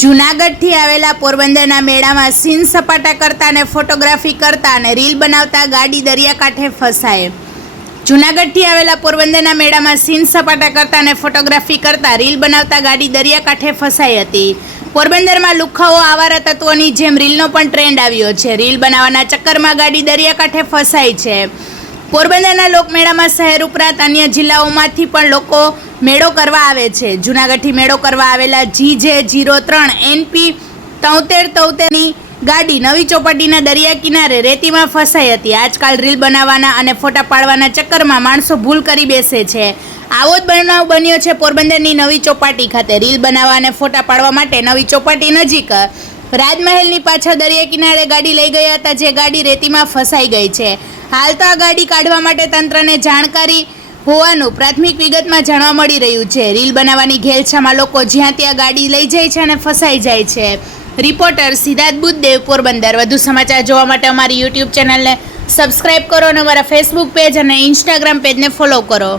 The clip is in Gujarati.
જૂનાગઢથી આવેલા પોરબંદરના મેળામાં સીન સપાટા કરતા અને ફોટોગ્રાફી કરતા અને રીલ બનાવતા ગાડી દરિયાકાંઠે ફસાય. જૂનાગઢથી આવેલા પોરબંદરના મેળામાં સીન સપાટા કરતા અને ફોટોગ્રાફી કરતા રીલ બનાવતા ગાડી દરિયાકાંઠે ફસાઈ હતી. પોરબંદરમાં લુખ્ખાઓ આવારા તત્વોની જેમ રીલનો પણ ટ્રેન્ડ આવ્યો છે. રીલ બનાવવાના ચક્કરમાં ગાડી દરિયાકાંઠે ફસાઈ છે. પોરબંદરના લોકમેળામાં શહેર ઉપરાંત અન્ય જિલ્લાઓમાંથી પણ લોકો મેળો કરવા આવે છે. જૂનાગઢથી મેળો કરવા આવેલા GJ03 NP 7373ની ગાડી નવી ચોપાટીના દરિયા કિનારે રેતીમાં ફસાઈ હતી. આજકાલ રીલ બનાવવાના અને ફોટા પાડવાના ચક્કરમાં માણસો ભૂલ કરી બેસે છે. આવો જ બનાવ બન્યો છે પોરબંદરની નવી ચોપાટી ખાતે. રીલ બનાવવા અને ફોટા પાડવા માટે નવી ચોપાટી નજીક રાજમહેલની પાછળ દરિયા કિનારે ગાડી લઈ ગયા હતા, જે ગાડી રેતીમાં ફસાઈ ગઈ છે. હાલ તો આ ગાડી કાઢવા માટે તંત્રને જાણકારી હોવાનું પ્રાથમિક વિગતમાં જાણવા મળી રહ્યું છે. રીલ બનાવવાની ઘેલછામાં લોકો જ્યાં ત્યાં ગાડી લઈ જાય છે અને ફસાઈ જાય છે. રિપોર્ટર સિદ્ધાર્થ બુદ્ધદેવ, પોરબંદર. વધુ સમાચાર જોવા માટે અમારી યુટ્યુબ ચેનલને સબસ્ક્રાઈબ કરો અને અમારા ફેસબુક પેજ અને ઇન્સ્ટાગ્રામ પેજને ફોલો કરો.